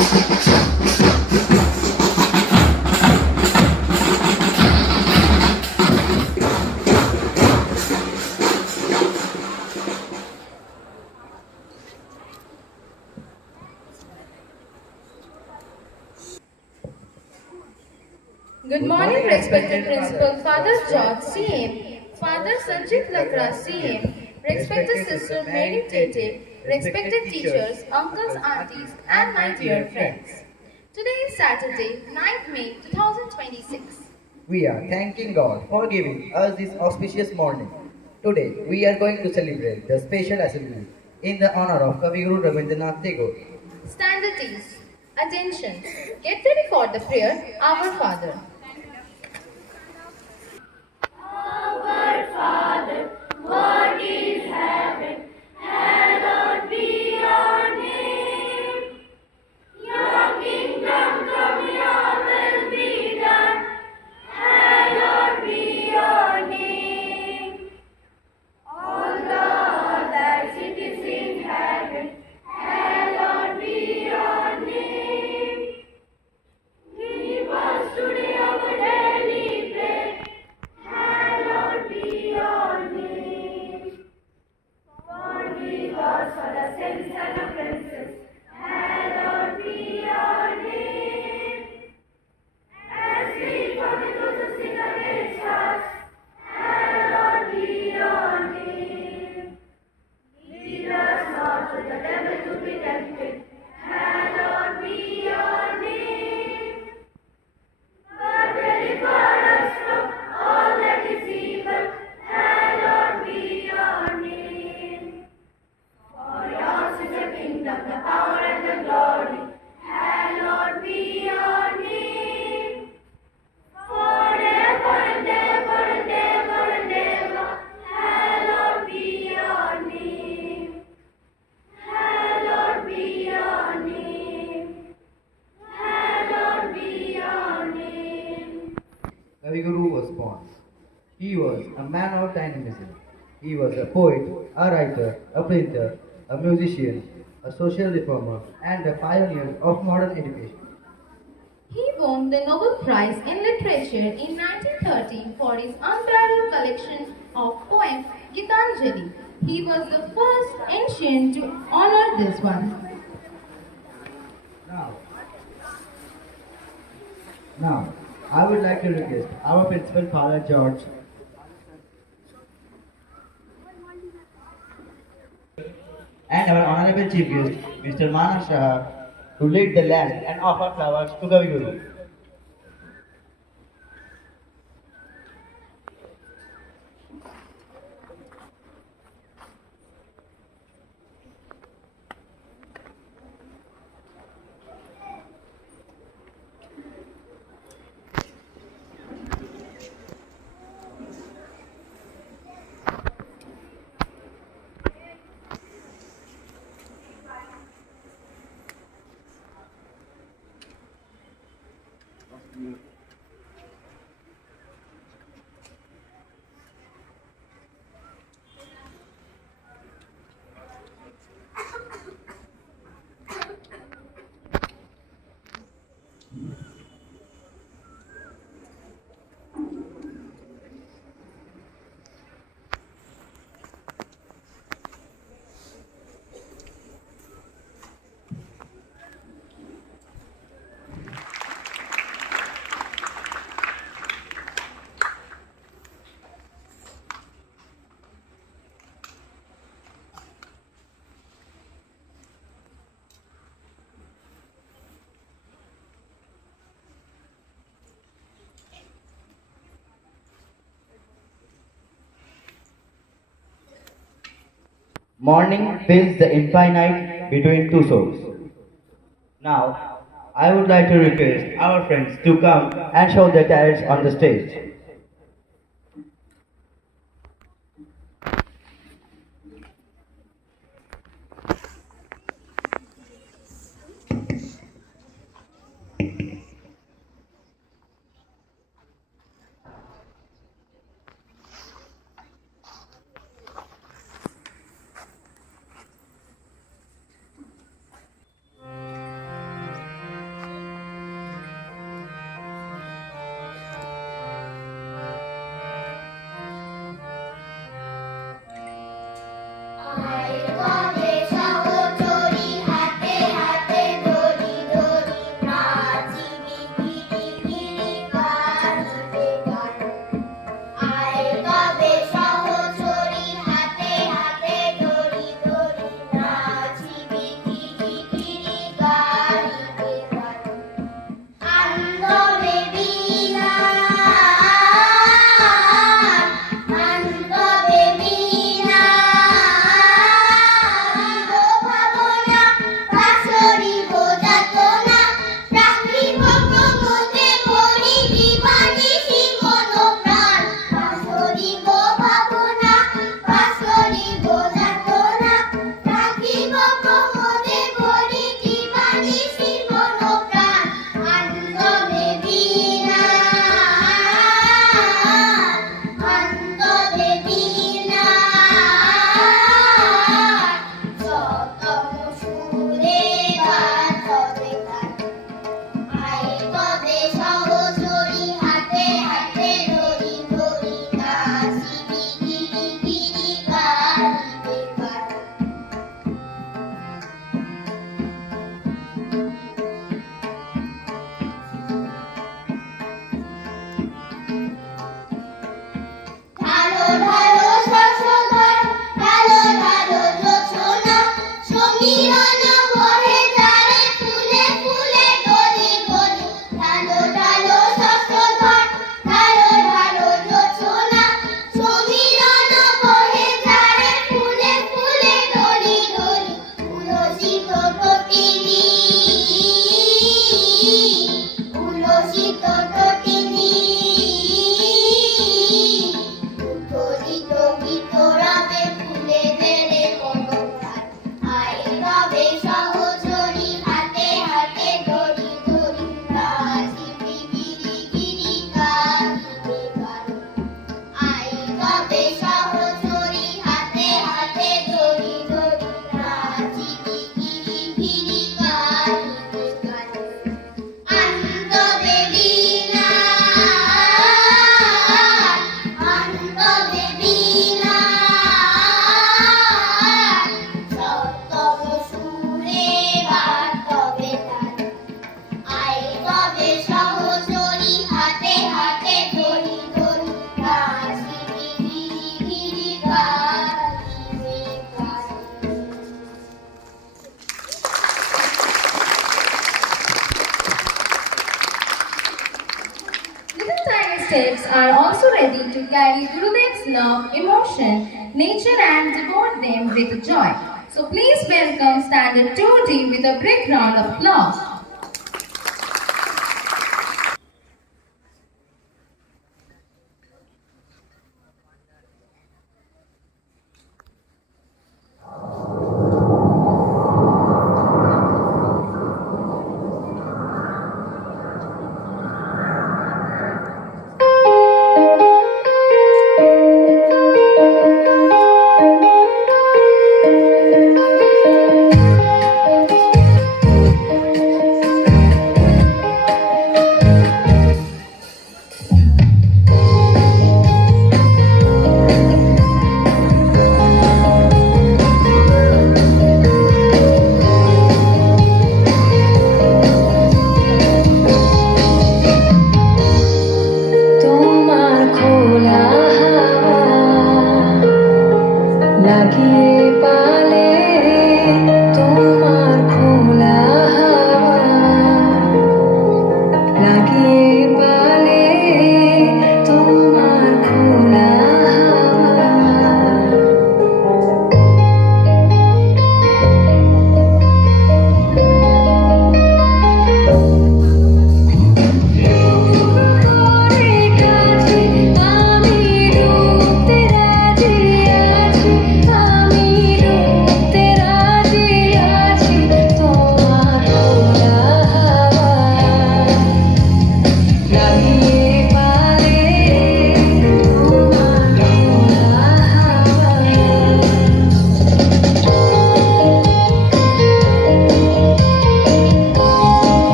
Good morning, respected Principal Father George CM, Father Sanjit Lakra CM, respected Sister Mary Tete, respected teachers, uncles, aunties, and my dear friends. Today is Saturday, 9th May 2026. We are thanking God for giving us this auspicious morning. Today, we are going to celebrate the special assembly in the honor of Kavi Guru Rabindranath Tagore. Stand at ease. Attention. Get ready for the prayer, Our Father. Kaviguru was born. He was a man of dynamism. He was a poet, a writer, a painter, a musician, a social reformer, and a pioneer of modern education. He won the Nobel Prize in Literature in 1913 for his unparalleled collection of poems Gitanjali. He was the first ancient to honor this one. Now, now, I would like to request our principal, Father George, and our honorable chief guest, Mr. Manas Shah, to lead the land and offer flowers to Kaviguru. Morning fills the infinite between two souls. Now, I would like to request our friends to come and show their talents on the stage. steps are also ready to carry Gurudev's love, emotion, nature and devote them with joy. So please welcome Standard 2D with a big round of applause. তোমার খোলা হাওয়া লাগিয়ে পালে, তোমার খোলা হাওয়া লাগিয়ে পালে, তোমার খোলা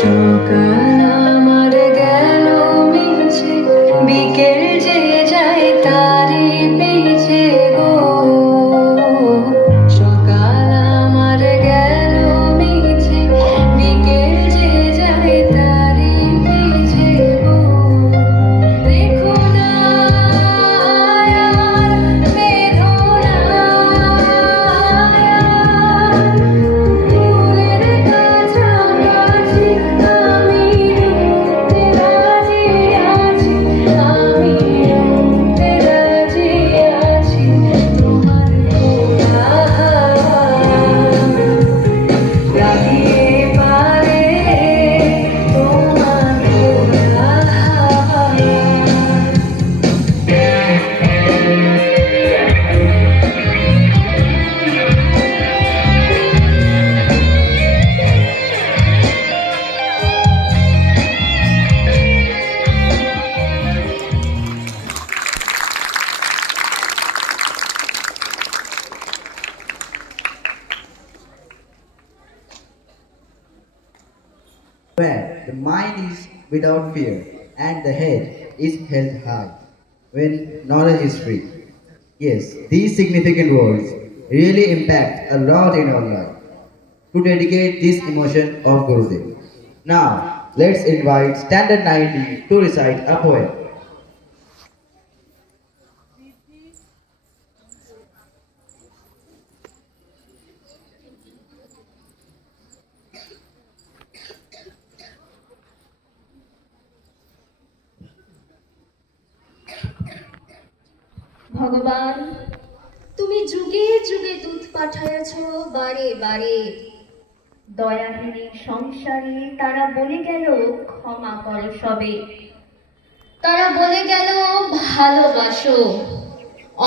সকাল আমার গেল মিছে, বিকেল যে যায় তারি পিছে গো। সকাল আমার গেল মিছে, বিকেল যে যায় তারি পিছে গো। রেখো না আর বেঁধো না ফুলের কাছাকাছি, আমি রুখতে রাজি আছি, আমি রুখতে রাজি আছি। তোমার খোলা হাওয়া লাগিয়ে পারে, তোমার খোলা হাওয়া। Where the mind is without fear and the head is held high, when knowledge is free. Yes, these significant words really impact a lot in our life to dedicate this emotion of Gurudev. Now, let's invite Standard 90 to recite a poem. ভগবান, তুমি যুগে যুগে দুধ পাঠাইয়াছ বারে বারে। দয়াহীন সংসারে তারা বলে গেল ক্ষমা করো সবে। তারা বলে গেল ভালোবাসো,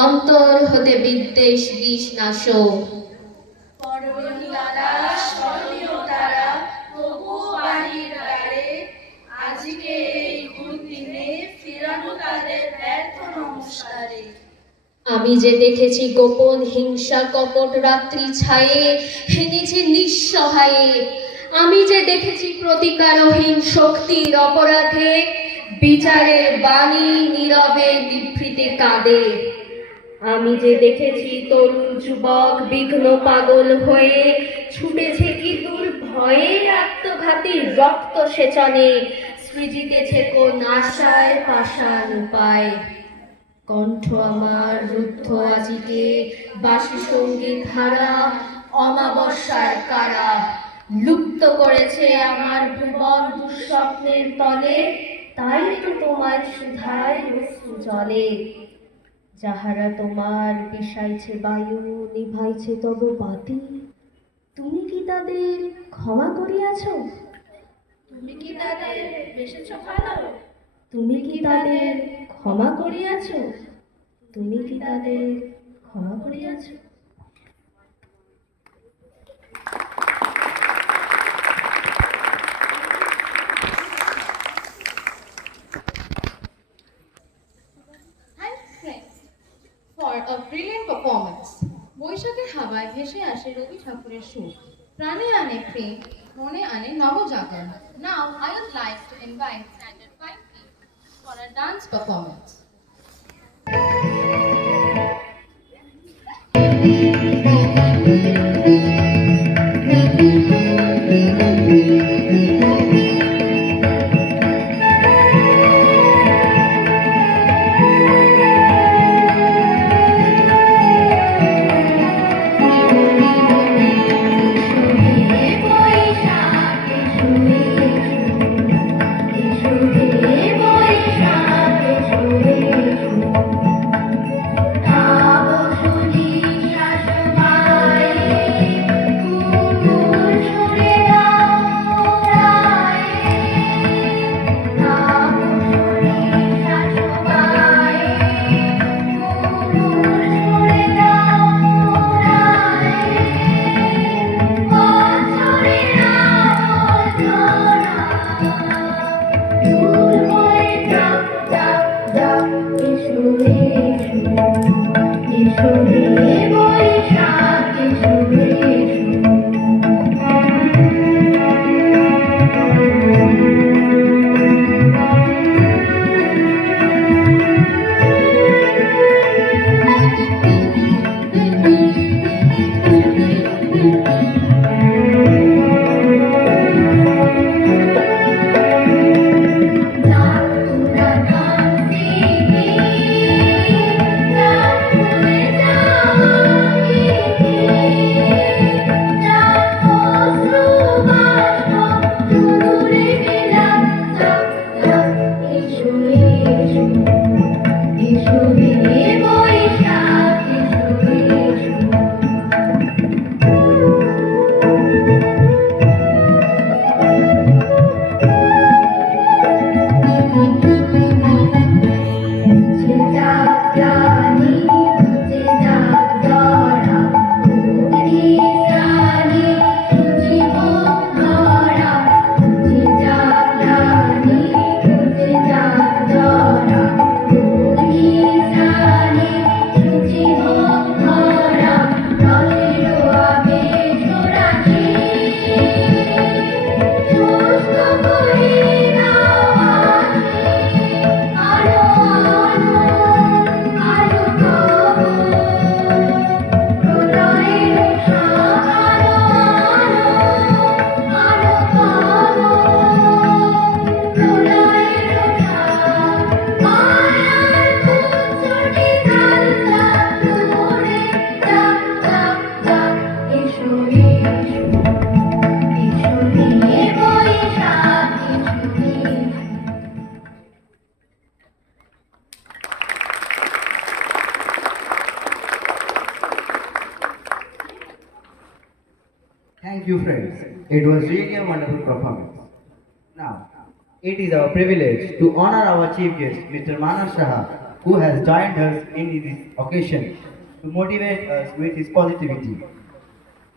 অন্তর হতে বিদ্বেষ বিষ নাশো। পরণী তারা স্মরণীয় তারা প্রভু বাণীর দ্বারে, আজকে এই দুর্দিনে ফিরানো তাদের ব্যর্থ নমস্কারে। আমি যে দেখেছি গোপন হিংসা কপট রাত্রি ছায়ে, হেনেছে নিঃসহায়ে। আমি যে দেখেছি প্রতিকারহীন শক্তির অপরাধে, বিচারের বাণী নীরবে নিভৃতে কাঁদে। আমি যে দেখেছি তরুণ যুবক বিঘ্ন পাগল হয়ে, ছুটেছে ইঁদুর ভয়ে আত্মঘাতী রক্ত সেচনে, সৃজিতেছে কোন আশায় পাষাণ উপায়। কণ্ঠ আমার রুদ্ধ আজিকে বাসি সঙ্গীত ধারা অমাবস্যার কারা লুপ্ত করেছে আমার ভুবন দুঃস্বপ্নের তলে, তাই তো তোমার সুধায় অশ্রু জলে। যাহারা তোমার বিষাইছে বায়ু নিভাইছে তব বাতি, তুমি কি তাদের ক্ষমা করিয়াছ? তুমি কি তাদের বেসেছ ভালো? তুমি কি তাদের ক্ষমা করিয়াছ? তুমি কি তাদের ক্ষমা করিয়াছ? Thank you, friends, for a brilliant performance. বৈশাখের হাওয়ায় ভেসে আসে রবি ঠাকুরের সুর, প্রাণে আনে প্রেম, মনে আনে নবজাগরণ। Now I would like to invite Standard 5P for a dance performance. Thank you, friends. It was really a wonderful performance. Now, it is our privilege to honor our chief guest, Mr. Manas Shah, who has joined us in this occasion to motivate us with his positivity.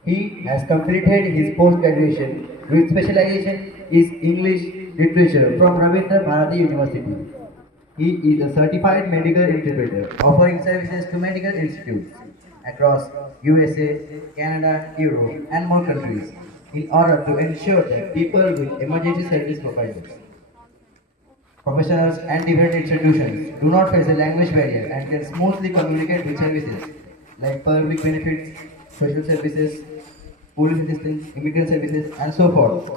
He has completed his post-graduation with specialization in English literature from Ravindra Bharati University. He is a certified medical interpreter offering services to medical institutes across USA, Canada, Europe, and more countries in order to ensure that people with emergency service providers, professionals, and different institutions do not face a language barrier and can smoothly communicate with services like public benefits, social services, police assistance, immigrant services, and so forth. Good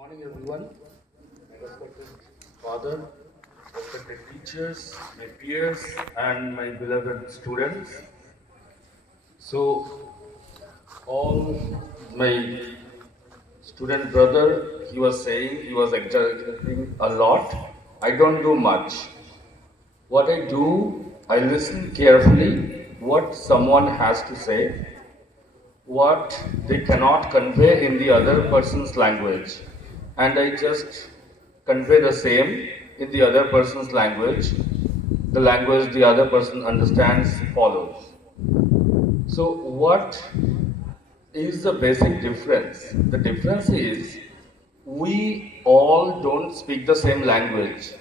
morning, everyone. My respected father, respected teachers, my peers, and my beloved students. So, all my student brother, he was saying he was exaggerating a lot. I don't do much. What I do, I listen carefully what someone has to say, what they cannot convey in the other person's language, and I just convey the same in the other person's language. The language the other person understands follows. So, what is the basic difference? The difference is we all don't speak the same language,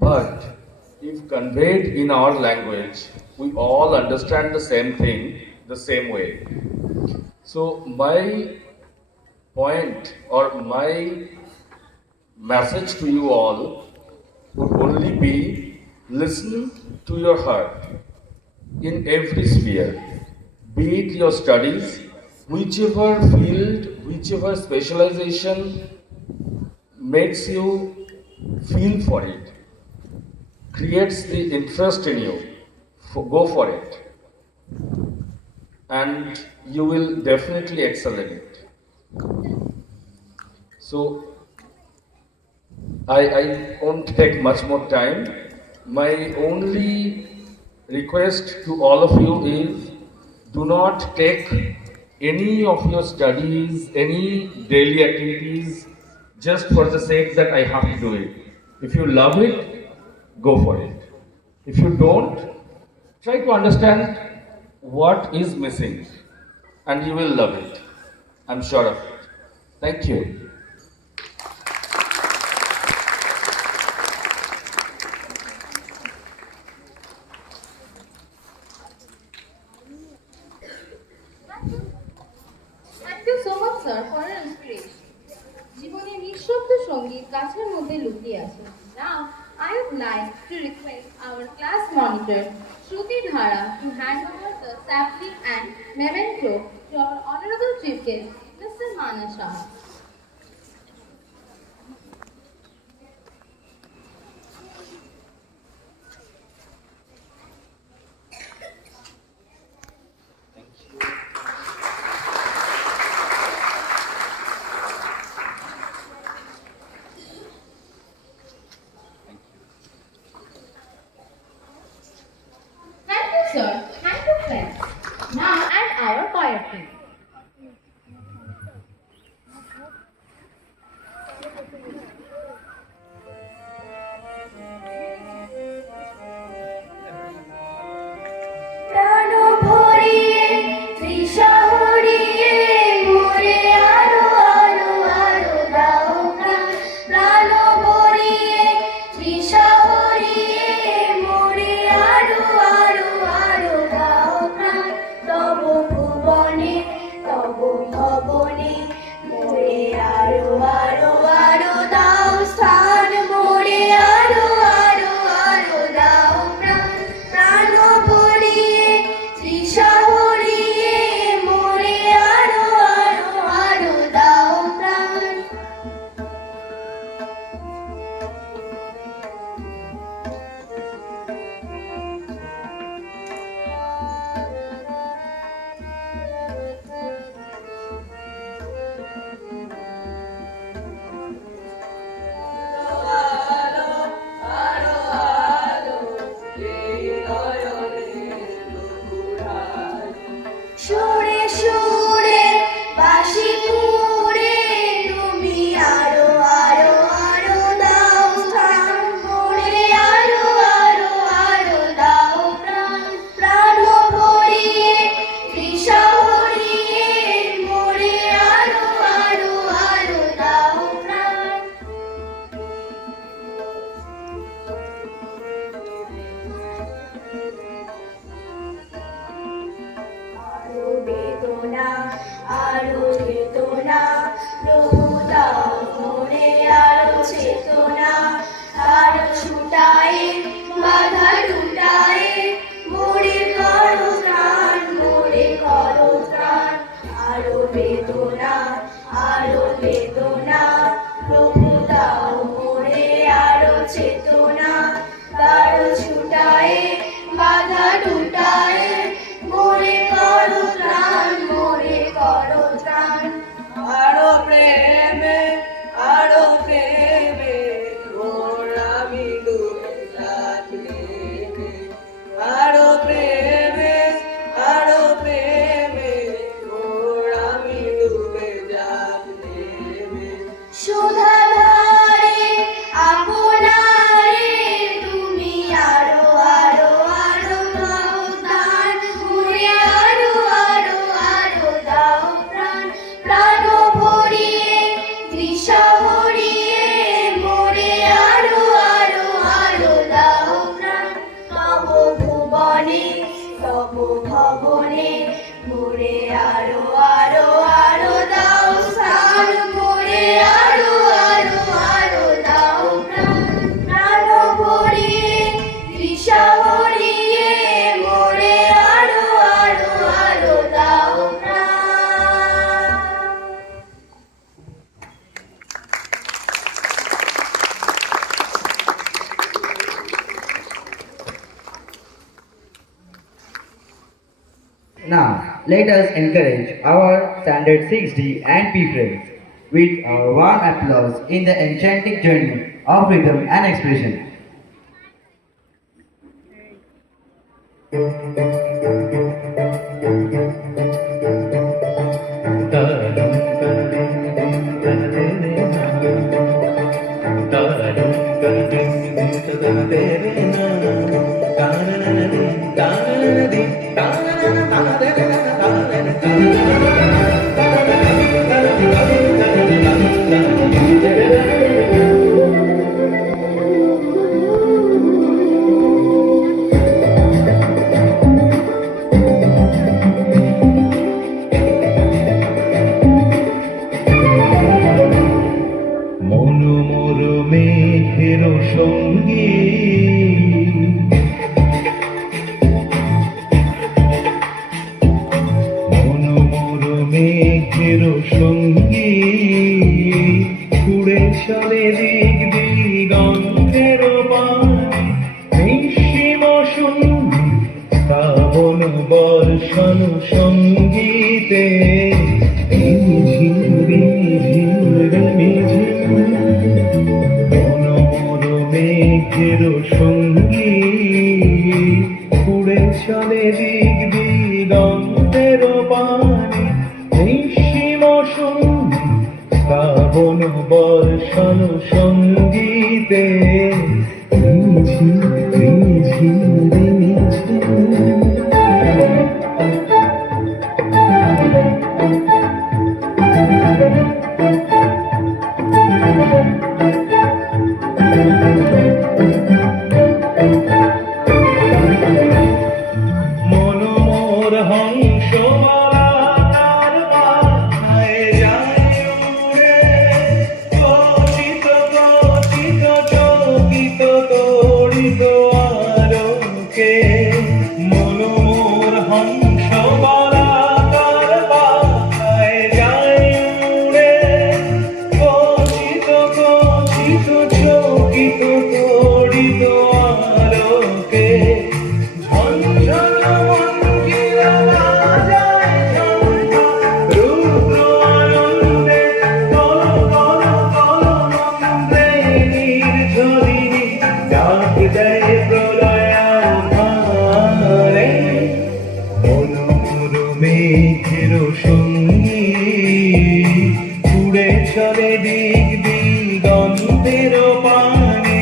but if conveyed in our language, we all understand the same thing the same way. So, my point or my message to you all would only be listen to your heart in every sphere, be it your studies, whichever field, whichever specialization makes you feel for it, creates the interest in you, go for it, and you will definitely excel in it. So, I won't take much more time. My only request to all of you is do not take any of your studies, any daily activities just for the sake that I have to do it. If you love it, go for it. If you don't, try to understand what is missing and you will love it. I'm sure of it. Thank you. Thank you so much, sir, for your inspiration. জীবনে নিঃশব্দ সঙ্গীত গাছের মধ্যে লুকিয়ে আছে। Now, I would like to request our class monitor, Shruti Dhara, to hand over the sapling and memento to our honorable chief guest, Mr. Mana Shah. Thank you, sir. Thank you, friends. Now, and our choir team. প্রাণ ভরিয়ে তৃষা হরিয়ে মোরে আরো আরো আরো দাও প্রাণ প্রাণ ভরিয়ে তৃষা হরিয়ে মোরে আরো আরো আরো দাও প্রাণ তব ভুবনে Now, let us encourage our standard 6D and P friends with our warm applause in the enchanting journey of rhythm and expression. মনোমোর মেঘের সঙ্গী মনোমোর মেঘের সঙ্গী উড়ে চলে দিক দিগন্তের পানে নিঃসীম সঙ্গী শ্রাবণ বর্ষণ সঙ্গীতে মনোমোর মেঘের সঙ্গী উড়ে চলে দিক দিগন্তের পানে নিঃসীম সঙ্গী শ্রাবণ বর্ষণ সঙ্গীতে ঝিঝি ঝিঝি ঝিঝি মনোমোর হংস মালার বাহায় যায় উড়ে গঠিত গঠিত চকিত তড়িত আলোকে মনোমোর হংস মালার বাহায় যায় উড়ে গঠিত গঠিত চকিত তড়িত আলোকে মেঘের সঙ্গী উড়ে চলে দিক দিগন্তের পানে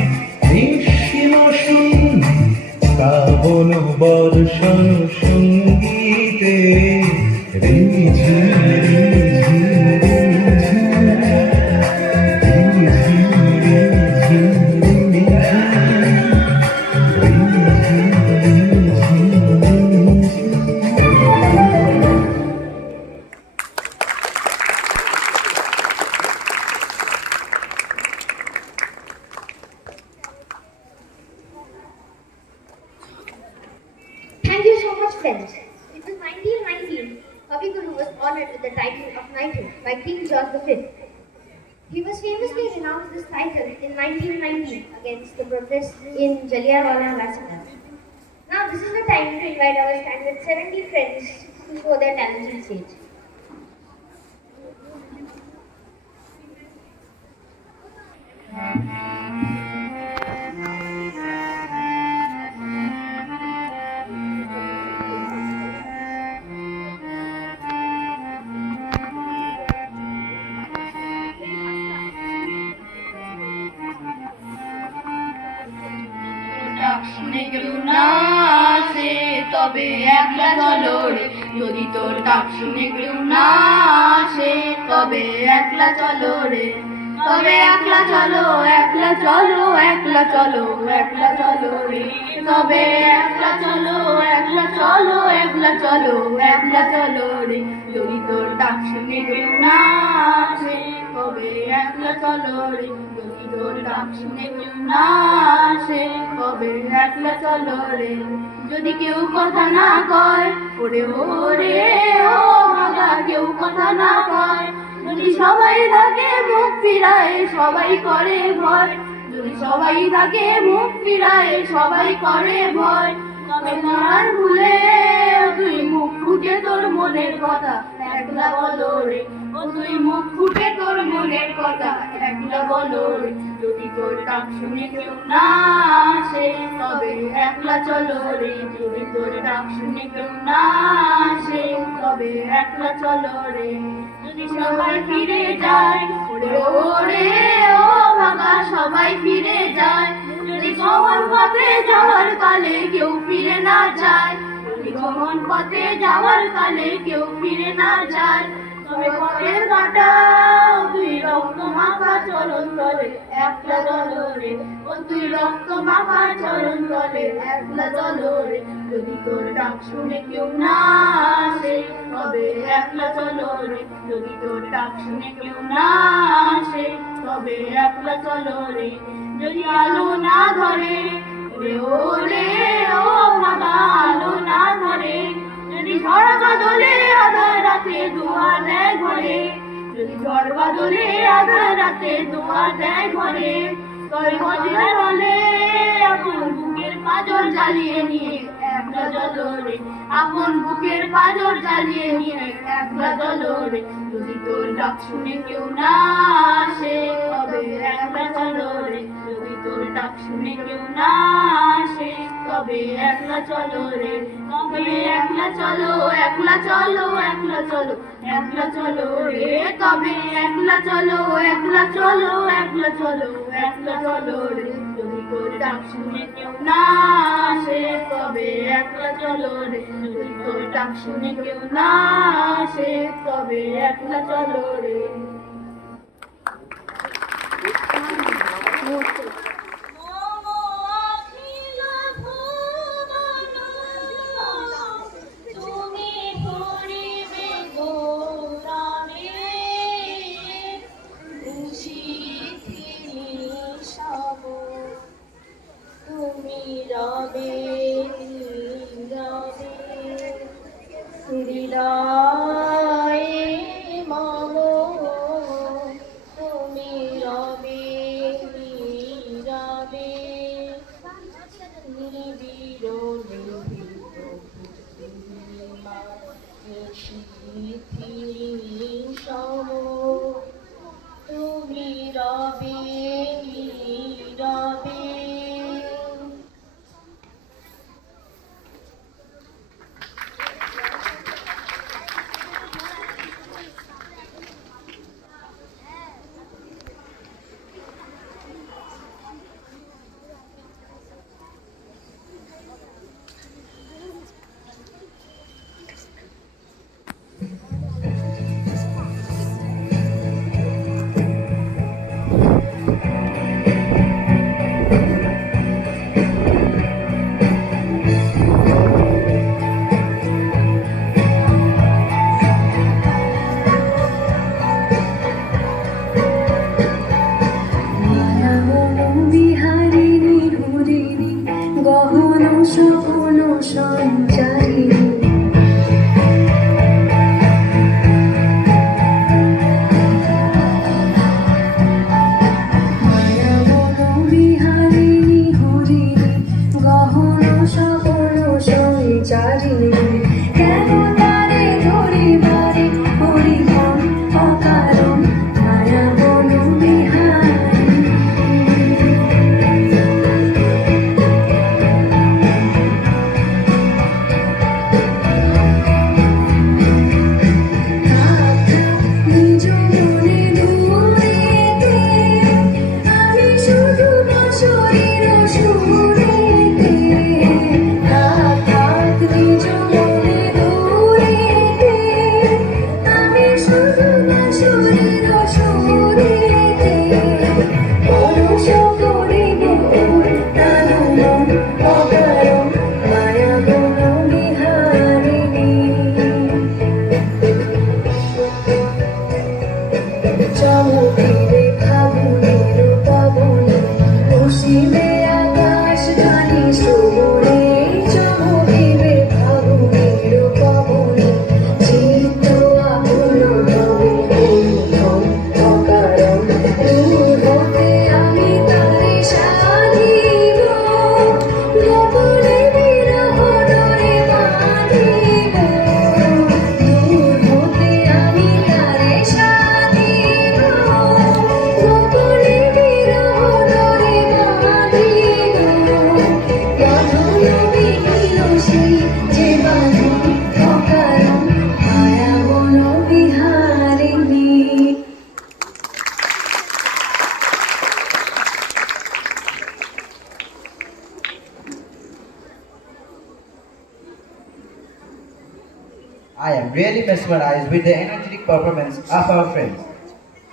নিঃসীম সঙ্গী শ্রাবণ বর্ষণ সঙ্গীতে রিঝি রিঝি Thank you so much, friends. It was 1919. Kavi Guru was honored with the title of knighthood by King George V. He was famously renounced this title in 1919 against the protests in Jallianwala Massacre. Now, this is the time to invite our standard 70 friends to show their talents on stage. শুনে কেউ না আসে তবে একলা চলো রে, যদি তোর ডাক শুনে কেউ না আসে তবে একলা চলো রে, তবে একলা চলো একলা চলো একলা চলো একলা চলো রে, তবে একলা চলো একলা চলো একলা চলো একলা চলো রে, যদি তোর ডাক শুনে কেউ না আসে তবে একলা চলো রে, যদি তোর ডাক শুনে কেউ না আসে তবে একলা চলো রে, যদি কেউ কথা না কয় ওরে ওরে ও ভাগা, কেউ কথা না কয়, যদি সবাই থাকে মুখ ফিরায় সবাই করে ভয়, যদি সবাই থাকে মুখ ফিরায় সবাই করে ভয়, তবে তার ভুলে তুই মুখ ফুটে তোর মনের কথা একলা বলো রে, ও তুই মুখ ফুটে তোর মনের কথা একলা বলো রে। যদি তোর ডাক শুনে কেউ না আসে তবে একলা চলো রে, যদি তোর ডাক শুনে কেউ না আসে তবে একলা চলো রে। যদি সবাই ফিরে যায় ওরে ওরে ও ভাগা সবাই ফিরে যায়, যদি গমন পথে যাওয়ার কালে কেউ ফিরে না যায়, যদি গমন পথে যাওয়ার কালে কেউ ফিরে না যায়, তবে পথের কাটা তুই রক্ত মাখা চরণ তলে একলা চলো রে, ও তুই রক্ত মাখা চরণ তলে একলা চলো রে। যদি তোর ডাক শুনে কেউ না আসে তবে একলা চলো রে, যদি তোর ডাক শুনে কেউ না আসে তবে একলা চলো রে। যদি আলো না ধরে রে ও রে ও ভাগা আলো না ধরে, যদি ঝড় বাদলে আধার রাতে দুয়ার দেয় ঘরে, যদি ঝড় বাদলে আধার রাতে দুয়ার দেয় ঘরে, তবে মজুর হলে আপন বুকের পাঁজর জ্বালিয়ে নিয়ে একলা চলো রে, আপন বুকের পাঁজর জ্বালিয়ে নিয়ে একলা চলো রে। যদি তোর ডাক শুনে কেউ না আসে তবে একলা চলো রে, যদি তোর ডাক শুনে কেউ না আসে তবে একলা চলো রে, তবে একলা চলো একলা চলো একলা চলো একলা চলো রে, তবে একলা চলো একলা চলো একলা চলো একলা চলো রে। যদি তোর ডাক শুনে কেউ না আসে তবে একলা চলো রে, যদি তোর ডাক শুনে কেউ না আসে তবে একলা চলো রে। তুমি রবে রবে হৃদয়ে মম, তুমি রবে রবে সম, তুমি রবে রবে। Love I am really mesmerized with the energetic performance of our friends.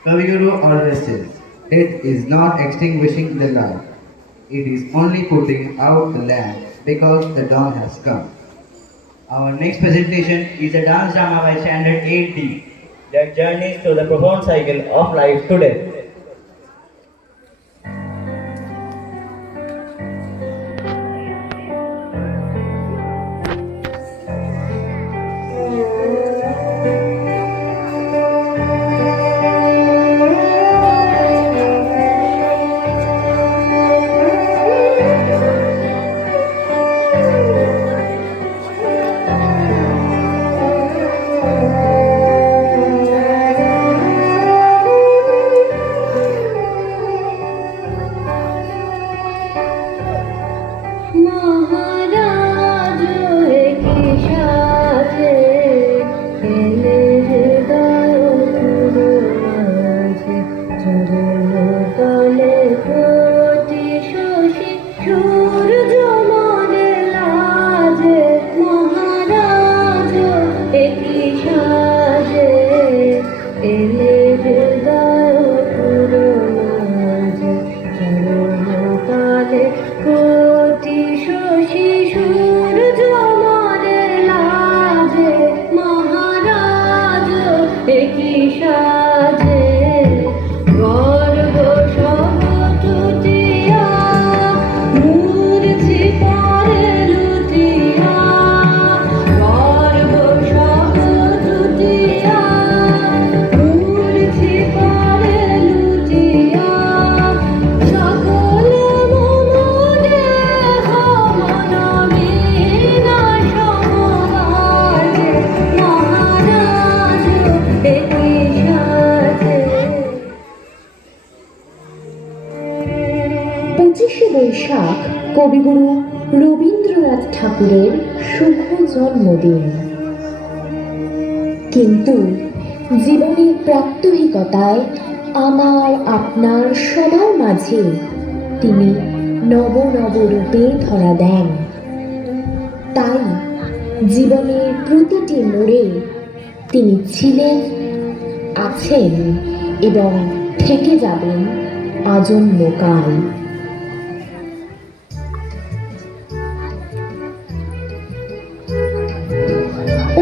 Kaviguru always says, death is not extinguishing the light. It is only putting out the lamp because the dawn has come. Our next presentation is a dance drama by Standard 8D that journeys through the profound cycle of life today. Boishakh কবিগুরু রবীন্দ্রনাথ ঠাকুরের শুভ জন্মদিন। কিন্তু জীবনের প্রাত্যহিকতায় আমার আপনার সবার মাঝে তিনি নব নব রূপে ধরা দেন। তাই জীবনের প্রতিটি মোড়ে তিনি ছিলেন, আছেন এবং থেকে যাবেন আজন্মকাল।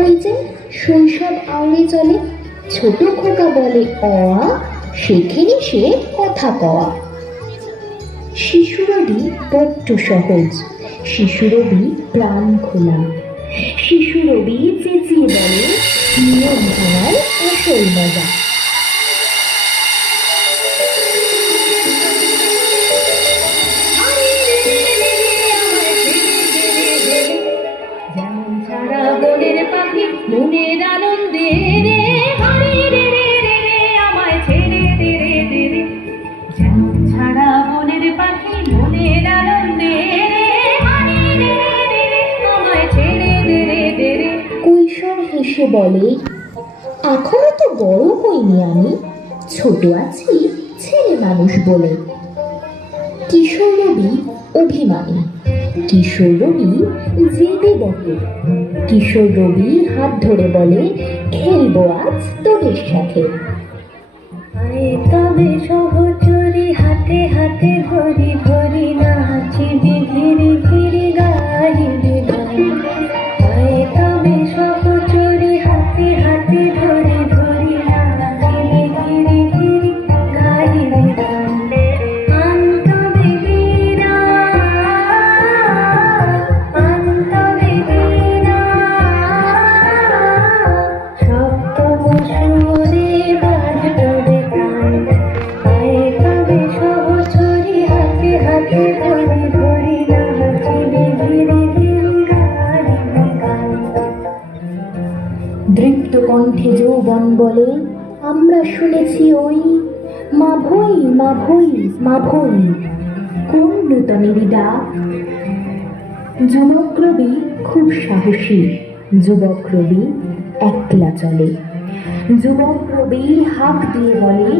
ওই যে শৈশব আওড়ে চলে, ছোট খোকা বলে অয়া, সেখানে সে কথা কওয়া। শিশুরবি বড্ড সহজ, শিশুরবি প্রাণ খোলা, শিশুরবি চেঁচিয়ে বলে নিয়ম ভাঙার আসল মজা। যেমন ছাড়া বনের পাখি মনের আনন্দে রে, হারি রে রে রে রে আমায় ছেড়ে দে রে দে রে। যেমন ছাড়া বনের পাখি মনের আনন্দে রে, হারি রে রে রে আমায় ছেড়ে দে রে দে রে। কৈশোর হেসে বলে, এখনো তো বড় হইনি আমি, ছোট আছি ছেলে মানুষ বলে। কিশোর রবি অভিমানী, কিশোর রবি জেদে বকে, কিশোর রবি হাত ধরে বলে খেলবো আজ তোদের সাথে। তবে সহচরি হাতে হাতে ধরি ধরি নাচি ধীরে ধীরে গাইবে গান। তবে সহচরি হাতে হাতে ধরি ধরি নাচি ধীরে ধীরে গাইবে গান। দৃপ্ত কণ্ঠে যৌবন বলে, আমরা শুনেছি ওই মা ভই মা ভই মা ভই, কোন নূতনেরই ডাক। যুবক রবি খুব সাহসী, যুবক রবি একলা চলে, যুবক রবি হাঁক দিয়ে বলে,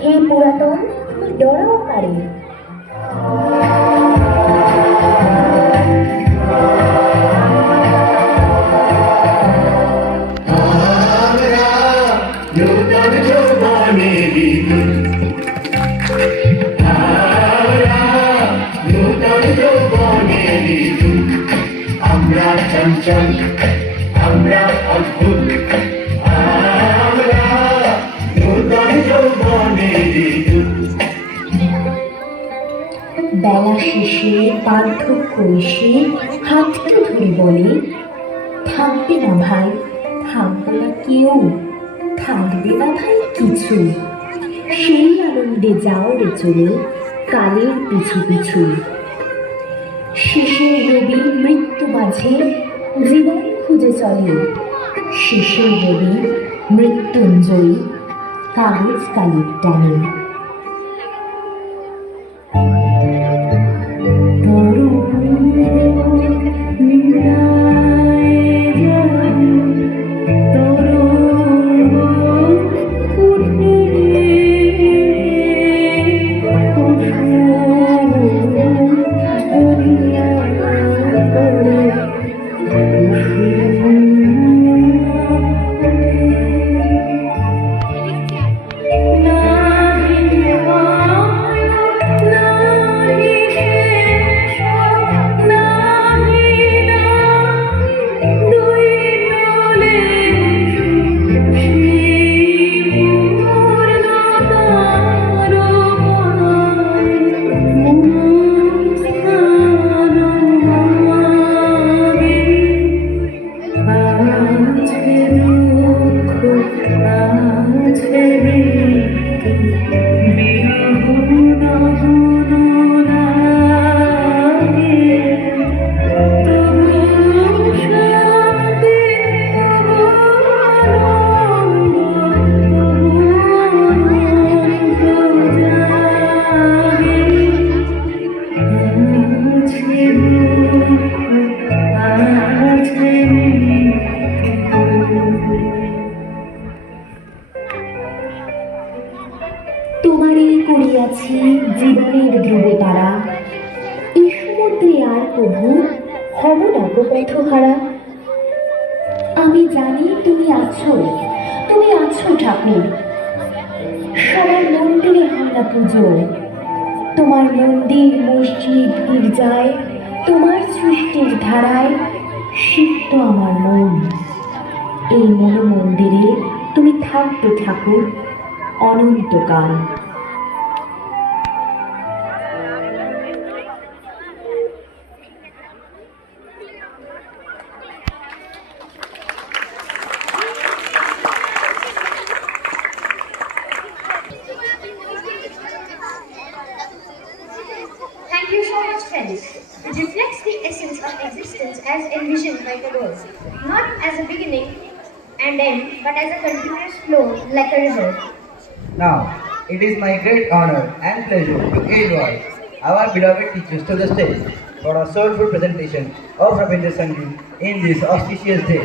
হে পুরাতন তুমি ডরাও কারে। আমরা চঞ্চল, আমরা অদ্ভুত, আমরা নূতন যৌবনেরই দূত। বেলা শেষে বার্ধক্য এসে হাতকে ধরে বলে, থাকবে না ভাই, থাকবে না কেউ, থাকবে না ভাই কিছু, সেই আনন্দে যাও রে চলে কালের পিছু পিছু। শেষের রবি মৃত্যু মাঝে জীবন খুঁজে চলে, শেষের রবি মৃত্যুঞ্জয়ী কাগজ কালির টানে। তোমারে করিয়াছি জীবনের ধ্রুবে তারা, এই সমুদ্রে আর প্রভু হব না গো পথহারা। আমি জানি তুমি আছো ঠাকুর, সবার মন্দিরে হয় না পুজো, তোমার মন্দির মসজিদ গির্জায় তোমার সৃষ্টির ধারায় সিক্ত আমার মন। এই মন মন্দিরে তুমি থাকবে ঠাকুর অনন্তকাল। Thank you so much, friends. It reflects the essence of existence as envisioned by the world, not as a beginning and end, but as a continuous flow like a river. Now, it is my great honor and pleasure to invite our beloved teachers to the stage for a soulful presentation of Rabindra Sangeet in this auspicious day.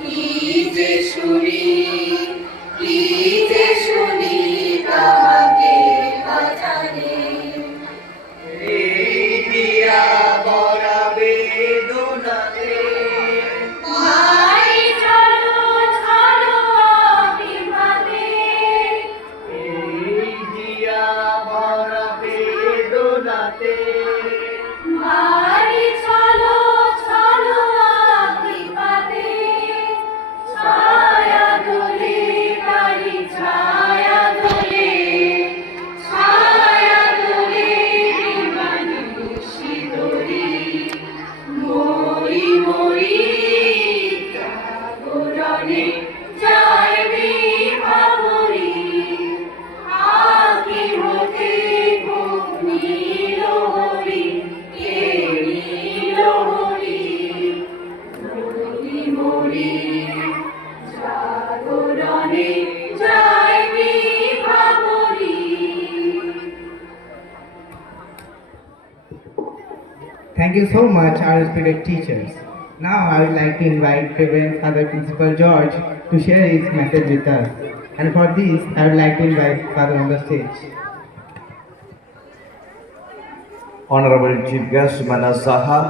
কি সুরি কি যে শুনি তাহাকে বাজানে ভাই চলো চলো বিমানে ভাই চলো চলো বিমানে ছায়া দোলে বাড়ি ছায়া দোলে বিমানুষি দোলে মরি মরি জাগরণে যায় বিভাবরী আকি হতে নীল হরি কে নীল হরি মরি মরি জাগরণে যায় বিভাবরী Thank you so much, our respected teachers. Now I would like to invite Reverend Father Principal George to share his message with us. And for this, I would like to invite Father on the stage. Honorable Chief Guest Manas Saha,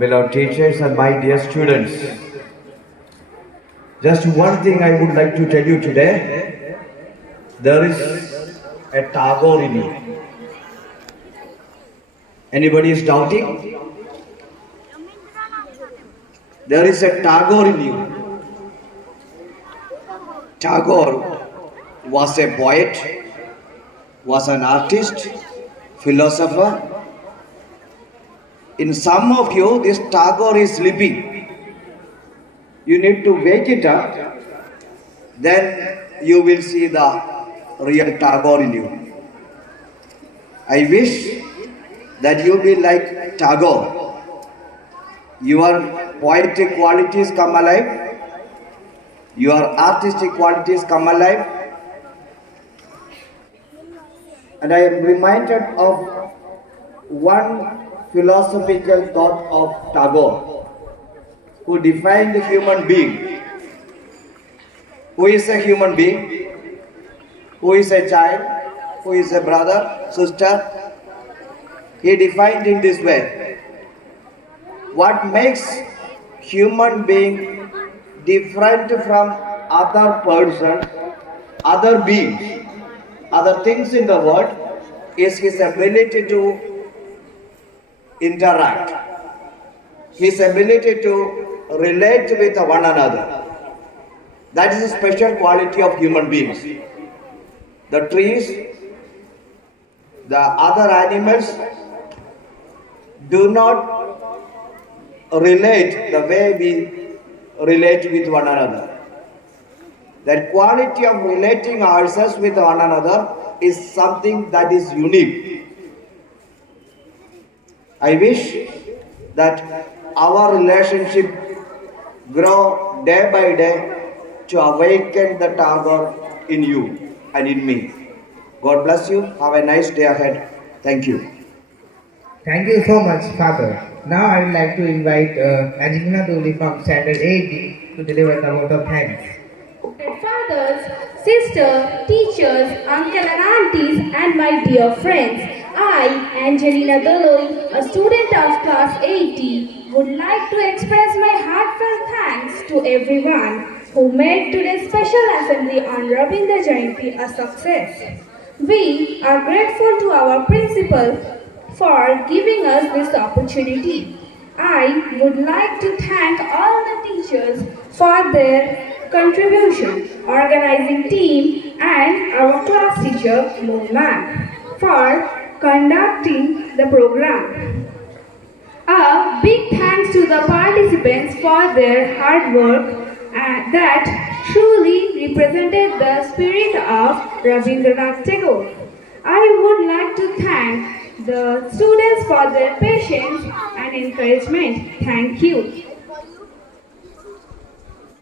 beloved teachers and my dear students. Just one thing I would like to tell you today. There is a Tagore in you. Anybody is doubting? There is a Tagore in you. Tagore was a poet, was an artist, philosopher. In some of you, this Tagore is sleeping. You need to wake it up, then you will see the real Tagore in you. I wish that you be like Tagore. Your poetic qualities come alive, your artistic qualities come alive. And I am reminded of one philosophical thought of Tagore, who defined the human being. Who is a human being? Who is a child? Who is a brother, sister? He defined in this way. What makes human being different from other persons, other beings, other things in the world is his ability to interact, his ability to relate with one another. That is a special quality of human beings. The trees, the other animals do not relate the way we relate with one another. That quality of relating ourselves with one another is something that is unique. I wish that our relationship grow day by day to awaken the Tagore in you and in me. God bless you. Have a nice day ahead. Thank you. Thank you so much, Father. Now I would like to invite Angelina Doli from Standard 8D to deliver the vote of thanks. Fathers, sisters, teachers, uncle and aunties, and my dear friends, I, Angelina Doloi, a student of class 80, would like to express my heartfelt thanks to everyone who made today's special assembly on Rabindra Jayanti a success. We are grateful to our principal for giving us this opportunity. I would like to thank all the teachers for their contribution, organizing team, and our class teacher, Moon Ma'am, for conducting the program. A big thanks to the participants for their hard work that truly represented the spirit of Rabindranath Tagore. I would like to thank the students for their patience and encouragement. Thank you.